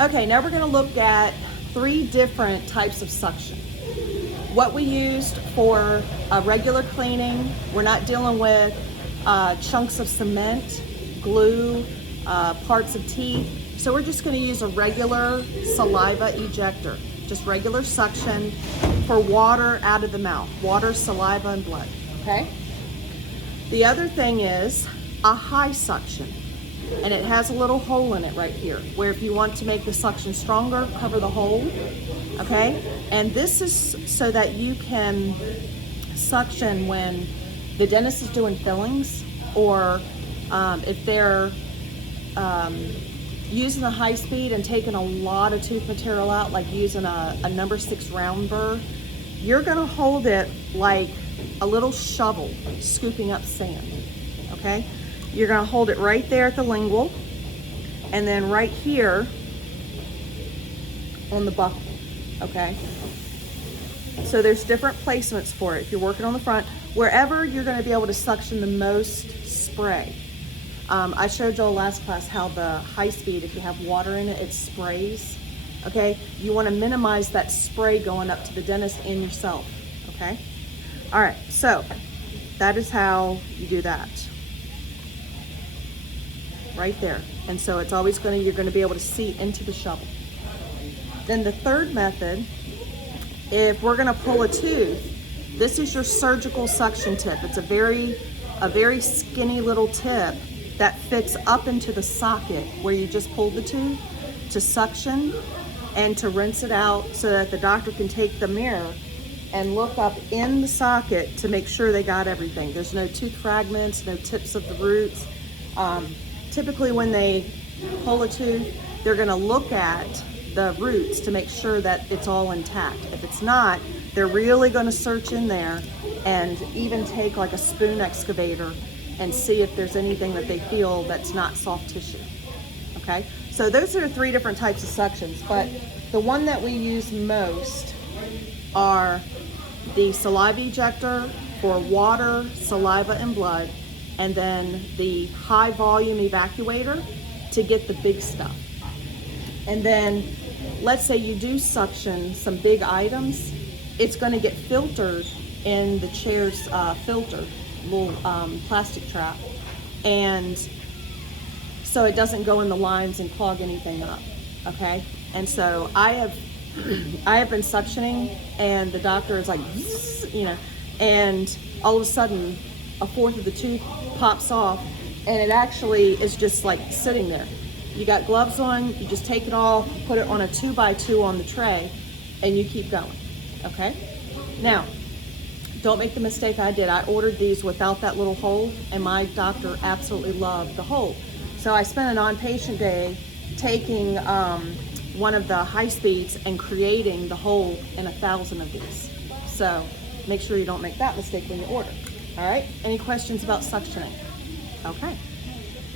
Okay, now we're going to look at 3 different types of suction. What we used for regular cleaning, we're not dealing with chunks of cement, glue, parts of teeth. So we're just going to use a regular saliva ejector, just regular suction for water out of the mouth, water, saliva, and blood, okay? The other thing is a high suction, and it has a little hole in it right here, where if you want to make the suction stronger, cover the hole, okay? And this is so that you can suction when the dentist is doing fillings, or if they're using a high speed and taking a lot of tooth material out, like using a number 6 round burr, you're gonna hold it like a little shovel scooping up sand, okay? You're gonna hold it right there at the lingual, and then right here on the buccal, okay? So there's different placements for it. If you're working on the front, wherever you're gonna be able to suction the most spray. I showed y'all last class how the high speed, if you have water in it, it sprays, okay? You wanna minimize that spray going up to the dentist and yourself, okay? All right, so that is how you do that. Right there. And so it's always you're gonna be able to see into the shovel. Then the third method, if we're gonna pull a tooth, this is your surgical suction tip. It's a very skinny little tip that fits up into the socket where you just pulled the tooth to suction and to rinse it out so that the doctor can take the mirror and look up in the socket to make sure they got everything. There's no tooth fragments, no tips of the roots. Typically when they pull a tooth, they're gonna look at the roots to make sure that it's all intact. If it's not, they're really gonna search in there and even take like a spoon excavator and see if there's anything that they feel that's not soft tissue, okay? So those are 3 different types of suctions, but the one that we use most are the saliva ejector for water, saliva, and blood, and then the high volume evacuator to get the big stuff. And then let's say you do suction some big items, it's gonna get filtered in the chair's filter, little plastic trap. And so it doesn't go in the lines and clog anything up, okay? And so I have been suctioning and the doctor is like, you know, and all of a sudden a fourth of the tooth pops off and it actually is just like sitting there. You got gloves on, you just take it off, put it on a 2x2 on the tray, and you keep going, okay? Now, don't make the mistake I did. I ordered these without that little hole, and my doctor absolutely loved the hole. So I spent an on-patient day taking one of the high speeds and creating the hole in 1,000 of these. So make sure you don't make that mistake when you order, all right? Any questions about suctioning? Okay.